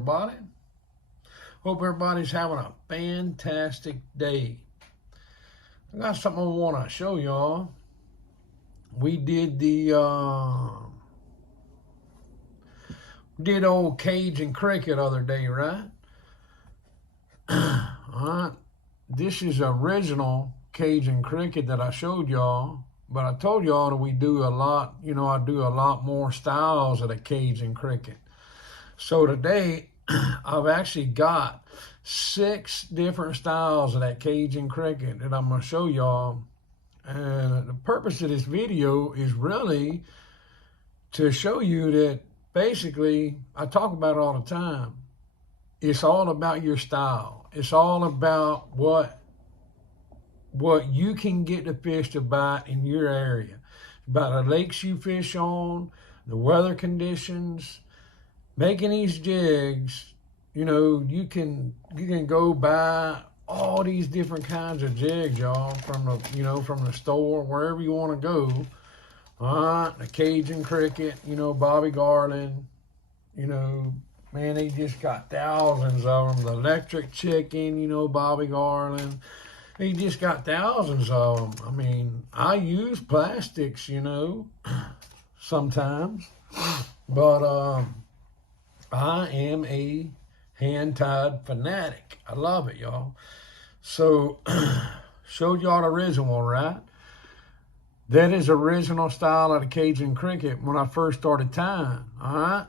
everybody. Hope everybody's having a fantastic day. I got something I want to show y'all. We did old Cajun Cricket other day, right? Alright. This is original Cajun Cricket that I showed y'all. But I told y'all that we do a lot, I do a lot more styles of the Cajun Cricket. So today, I've actually got 6 different styles of that Cajun Cricket that I'm going to show y'all. And the purpose of this video is really to show you that basically, I talk about it all the time. It's all about your style. It's all about what you can get the fish to bite in your area. About the lakes you fish on, the weather conditions, making these jigs. You can go buy all these different kinds of jigs, y'all, from the store, wherever you want to go. All right, the Cajun Cricket, Bobby Garland, man, they just got thousands of them. The electric chicken, Bobby Garland. They just got thousands of them. I mean, I use plastics, sometimes. But I am a hand-tied fanatic. I love it, y'all. So, showed y'all the original one, right? That is original style of the Cajun Cricket when I first started tying, all right?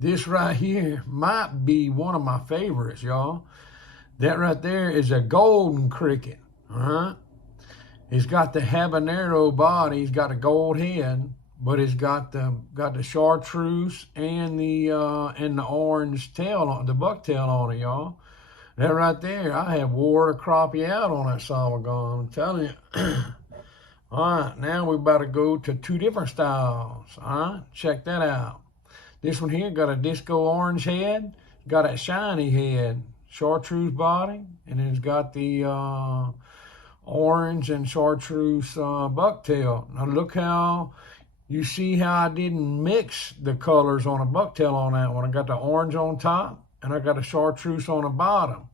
This right here might be one of my favorites, y'all. That right there is a golden cricket, all right? It's got the habanero body, it's got a gold head, but it's got the chartreuse and the orange tail, the bucktail on it, y'all. That right there, I have wore a crappie out on that salmagon, I'm telling you. All right, now we're about to go to 2 different styles, all right? Check that out. This one here got a disco orange head, got a shiny head, chartreuse body, and it's got the orange and chartreuse bucktail. Now look how, you see how I didn't mix the colors on a bucktail on that one. I got the orange on top, and I got a chartreuse on the bottom.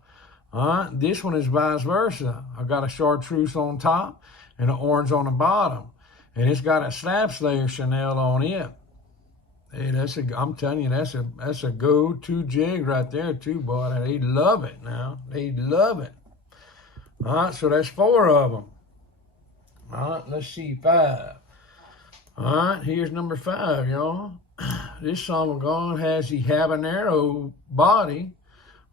All right, this one is vice versa. I got a chartreuse on top and an orange on the bottom. And it's got a slab slayer Chanel on it. Hey, I'm telling you, that's a go-to jig right there too, boy. They love it now. They love it. All right, so that's 4 of them. All right, let's see, 5. All right, here's number 5, y'all. This salmagon has the habanero body,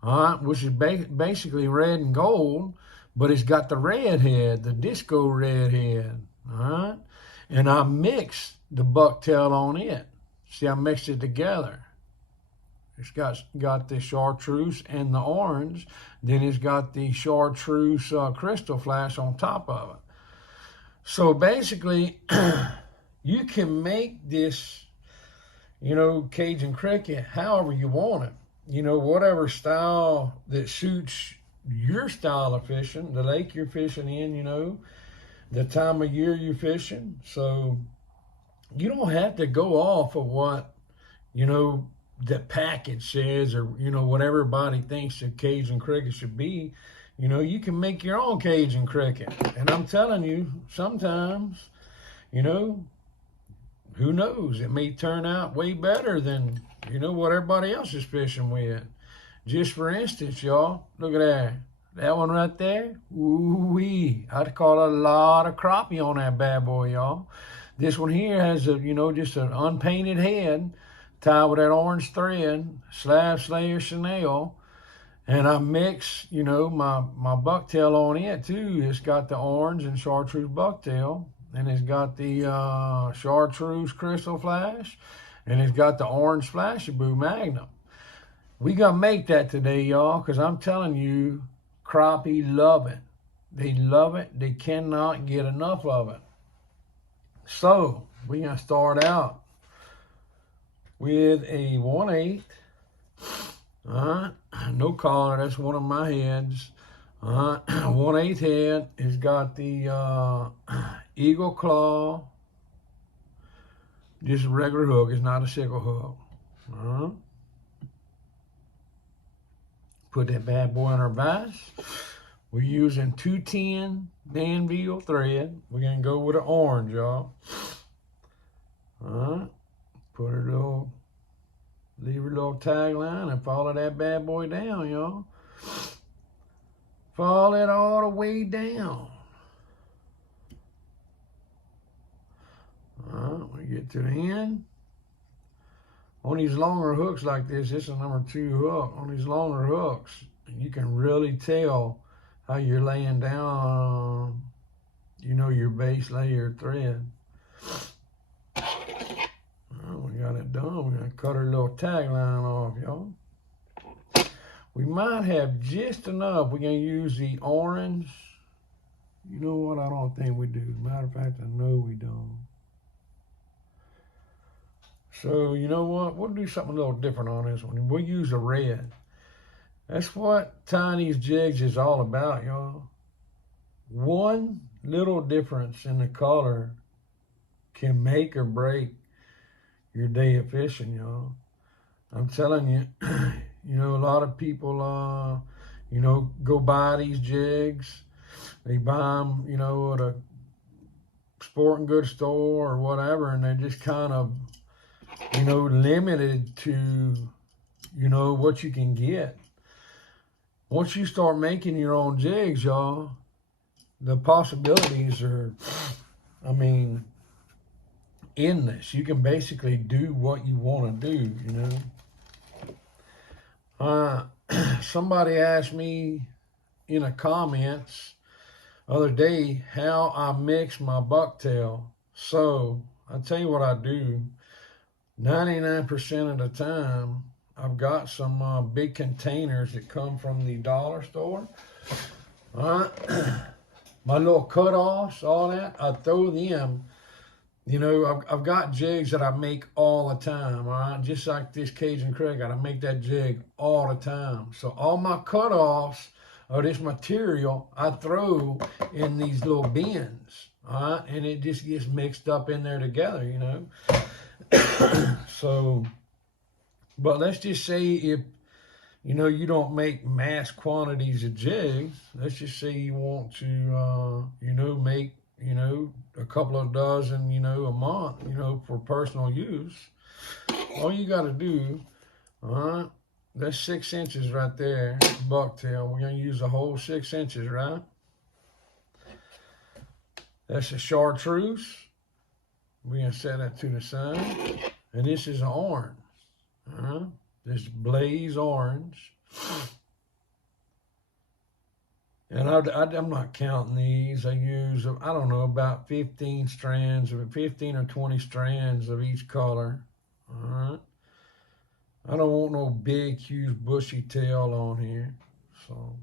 all right, which is basically red and gold, but it's got the red head, the disco red head, all right? And I mixed the bucktail on it. See, I mixed it together. It's got the chartreuse and the orange. Then it's got the chartreuse crystal flash on top of it. So basically, you can make this, Cajun Cricket however you want it. Whatever style that suits your style of fishing, the lake you're fishing in, the time of year you're fishing. So you don't have to go off of what, the package says or, what everybody thinks a Cajun Cricket should be. You can make your own Cajun Cricket. And I'm telling you, sometimes, who knows? It may turn out way better than, what everybody else is fishing with. Just for instance, y'all, look at that. That one right there, ooh-wee. I'd call a lot of crappie on that bad boy, y'all. This one here has just an unpainted head tied with that orange thread, slab slayer Chanel. And I mix, my bucktail on it too. It's got the orange and chartreuse bucktail. And it's got the chartreuse crystal flash. And it's got the orange Flashaboo Magnum. We gonna make that today, y'all, because I'm telling you, crappie love it. They love it. They cannot get enough of it. So, we're going to start out with a 1/8. All right, no collar, that's one of my heads. All right, 1/8 head. It's got the eagle claw. Just a regular hook. It's not a sickle hook. All right. Put that bad boy in our vise. We're using 210 Danville thread. We're going to go with an orange, y'all. All right. Put a little, leave a little tagline and follow that bad boy down, y'all. Follow it all the way down. All right, we get to the end. On these longer hooks like this is a number 2 hook. On these longer hooks, you can really tell how you're laying down, your base layer thread. Well, we got it done. We're going to cut our little tagline off, y'all. We might have just enough. We're going to use the orange. You know what? I don't think we do. Matter of fact, I know we don't. So, you know what? We'll do something a little different on this one. We'll use a red. That's what tying these jigs is all about, y'all. One little difference in the color can make or break your day of fishing, y'all. I'm telling you, a lot of people, go buy these jigs. They buy them, at a sporting goods store or whatever, and they're just kind of, limited to, what you can get. Once you start making your own jigs, y'all, the possibilities are, endless. You can basically do what you want to do, Somebody asked me in the comments the other day how I mix my bucktail. So I'll tell you what I do. 99% of the time, I've got some big containers that come from the dollar store. All right. My little cutoffs, all that, I throw them. I've got jigs that I make all the time, all right? Just like this Cajun Cricket, I make that jig all the time. So all my cutoffs of this material, I throw in these little bins, all right? And it just gets mixed up in there together, So, but let's just say if, you don't make mass quantities of jigs. Let's just say you want to, make, a couple of dozen, a month, for personal use. All you got to do, all right, that's 6 inches right there, bucktail. We're going to use the whole 6 inches, right? That's a chartreuse. We're going to set that to the side. And this is an orange. This blaze orange. And I'm not counting these. I use, I don't know, about 15 strands, 15 or 20 strands of each color. All right. I don't want no big, huge, bushy tail on here. So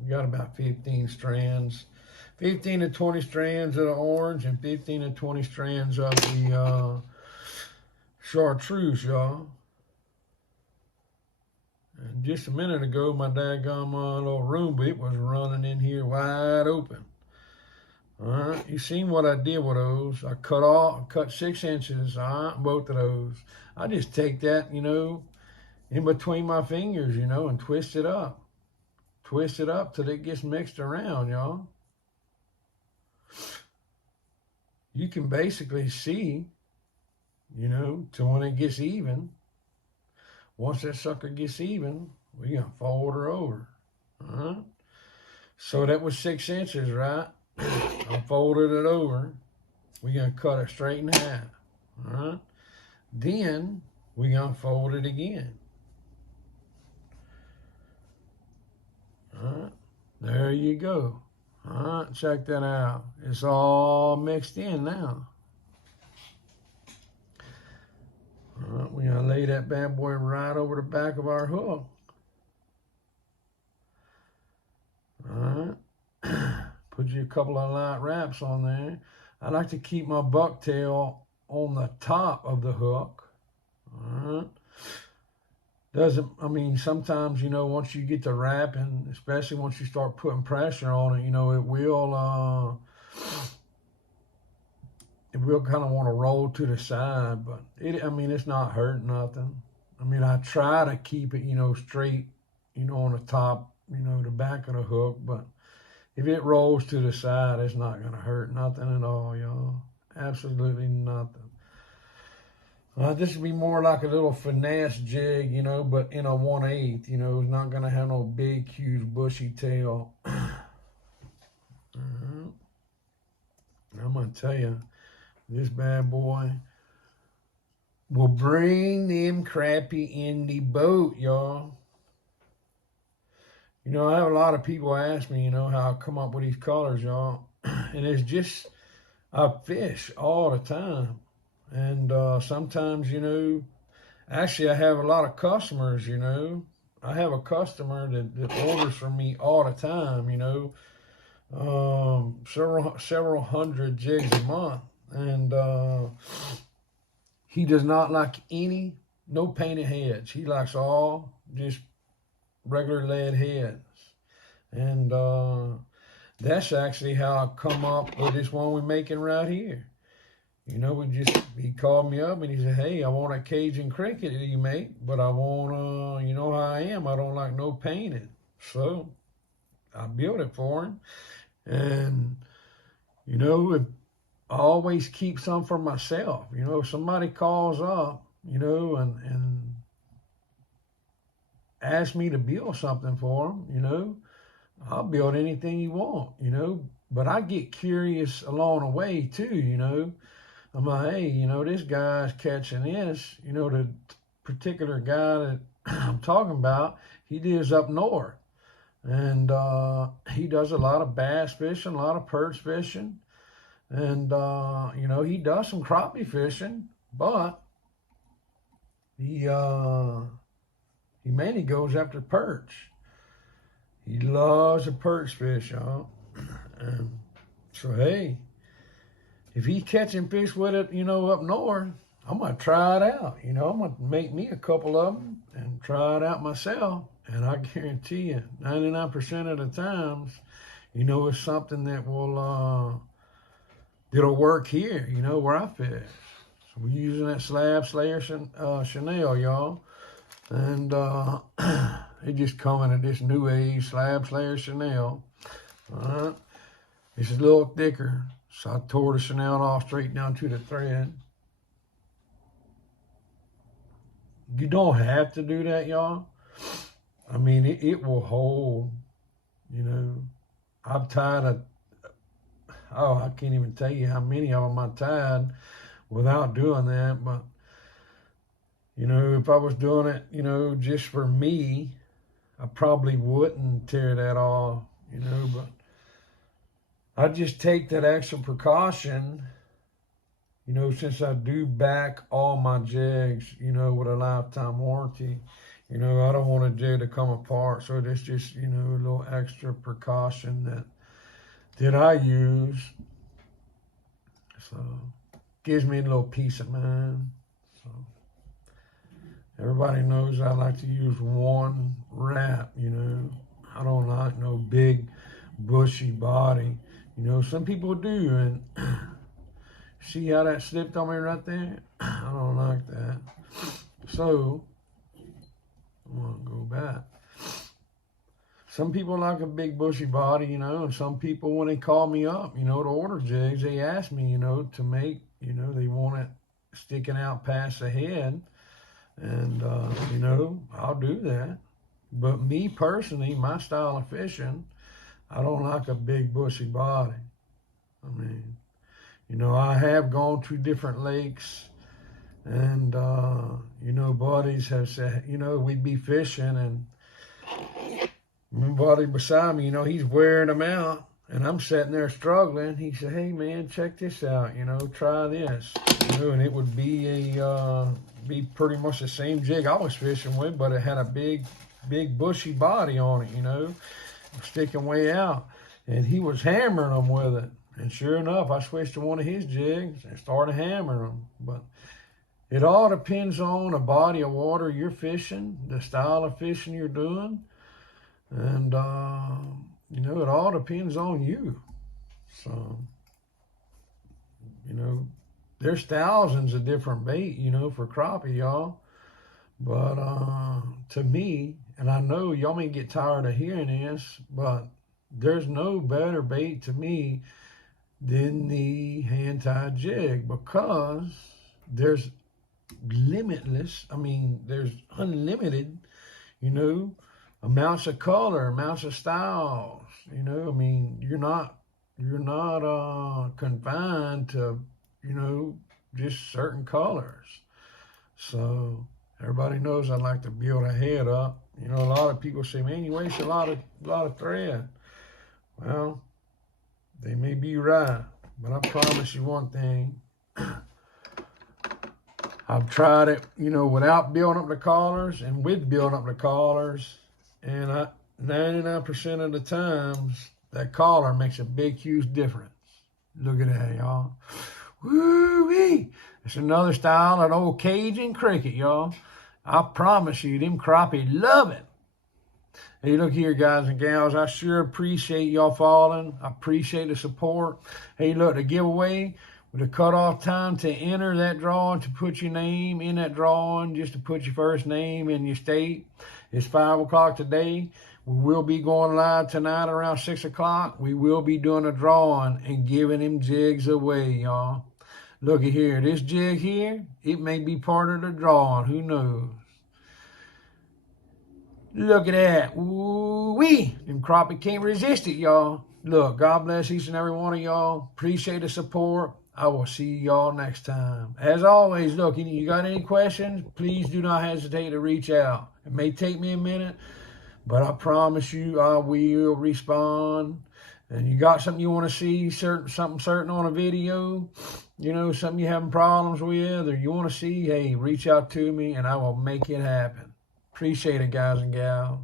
we got about 15 strands. 15 to 20 strands of the orange and 15 to 20 strands of the chartreuse, y'all. And just a minute ago, my daggum little room beat was running in here wide open. All right, you seen what I did with those. I cut 6 inches, all right, both of those. I just take that, in between my fingers, and twist it up. Twist it up till it gets mixed around, y'all. You can basically see, to when it gets even. Once that sucker gets even, we're going to fold her over. All right? So that was 6 inches, right? I folded it over. We're going to cut it straight in half. All right? Then we're going to fold it again. All right? There you go. All right, check that out. It's all mixed in now. All right, we're going to lay that bad boy right over the back of our hook. All right. Put you a couple of light wraps on there. I like to keep my bucktail on the top of the hook. All right. Sometimes, once you get to wrapping, especially once you start putting pressure on it, it will kind of want to roll to the side, but it's not hurt nothing. I mean, I try to keep it, straight, on the top, the back of the hook, but if it rolls to the side, it's not going to hurt nothing at all, y'all. Absolutely nothing. This would be more like a little finesse jig, but in a 1/8, it's not going to have no big, huge, bushy tail. I'm going to tell you, this bad boy will bring them crappie in the boat, y'all. I have a lot of people ask me, how I come up with these colors, y'all. And it's just, I fish all the time. And sometimes, actually I have a lot of customers, I have a customer that orders from me all the time, several hundred jigs a month. And he does not like no painted heads. He likes all just regular lead heads. And that's actually how I come up with this one we're making right here. He called me up and he said, hey, I want a Cajun Cricket that you make, but I want, you know how I am, I don't like no painted. So I built it for him. And, I always keep some for myself. If somebody calls up, and asks me to build something for them, I'll build anything you want, but I get curious along the way too, I'm like, hey, this guy's catching this, the particular guy that I'm talking about, he lives up north, and he does a lot of bass fishing, a lot of perch fishing, and he does some crappie fishing, but he mainly goes after perch. He loves a perch fish, y'all. And so, hey, if he's catching fish with it, up north, I'm going to try it out. I'm going to make me a couple of them and try it out myself. And I guarantee you, 99% of the times, it's something that that'll work here, where I fish. So we're using that Slab Slayer Chanel, y'all. And it just coming in this new age Slab Slayer Chanel. It's a little thicker, so I tore the Chanel off straight down to the thread. You don't have to do that, y'all. I mean, it will hold, I've tied I can't even tell you how many of them I tied without doing that, but if I was doing it, just for me, I probably wouldn't tear that off, but I just take that extra precaution, since I do back all my jigs, with a lifetime warranty. I don't want a jig to come apart, so that's just, a little extra precaution that I use. So, gives me a little peace of mind. So, everybody knows I like to use one wrap, I don't like no big bushy body. Some people do, and see how that slipped on me right there? I don't like that. So, I'm gonna go back. Some people like a big bushy body, and some people, when they call me up, to order jigs, they ask me, to make, they want it sticking out past the head. And, I'll do that. But me personally, my style of fishing, I don't like a big bushy body. I mean, I have gone to different lakes, and, buddies have said, we'd be fishing, and my buddy beside me, he's wearing them out, and I'm sitting there struggling. He said, hey, man, check this out, try this. And it would be be pretty much the same jig I was fishing with, but it had a big bushy body on it, sticking way out. And he was hammering them with it. And sure enough, I switched to one of his jigs and started hammering them. But it all depends on the body of water you're fishing, the style of fishing you're doing. And, it all depends on you. So, there's thousands of different bait, for crappie, y'all. But to me, and I know y'all may get tired of hearing this, but there's no better bait to me than the hand-tied jig, because there's there's unlimited, you know, amounts of color, amounts of styles. You're not confined to, just certain colors. So everybody knows I like to build a head up. A lot of people say, "Man, you waste a lot of thread." Well, they may be right, but I promise you one thing. I've tried it, without building up the collars and with building up the collars, and 99% of the times that collar makes a big, huge difference. Look at that, y'all. Woo-wee! It's another style of old Cajun Cricket, y'all. I promise you, them crappie love it. Hey, look here, guys and gals. I sure appreciate y'all following. I appreciate the support. Hey, look, the giveaway with the cutoff time to enter that drawing, to put your name in that drawing, just to put your first name and your state, is 5 o'clock today. We will be going live tonight around 6 o'clock. We will be doing a drawing and giving them jigs away, y'all. Looky here, this jig here, it may be part of the drawing. Who knows? Look at that. Ooh-wee. Them crappie can't resist it, y'all. Look, God bless each and every one of y'all. Appreciate the support. I will see y'all next time. As always, look, you got any questions, please do not hesitate to reach out. It may take me a minute, but I promise you I will respond. And you got something you want to see, something certain on a video, something you're having problems with, or you want to see, hey, reach out to me and I will make it happen. Appreciate it, guys and gals.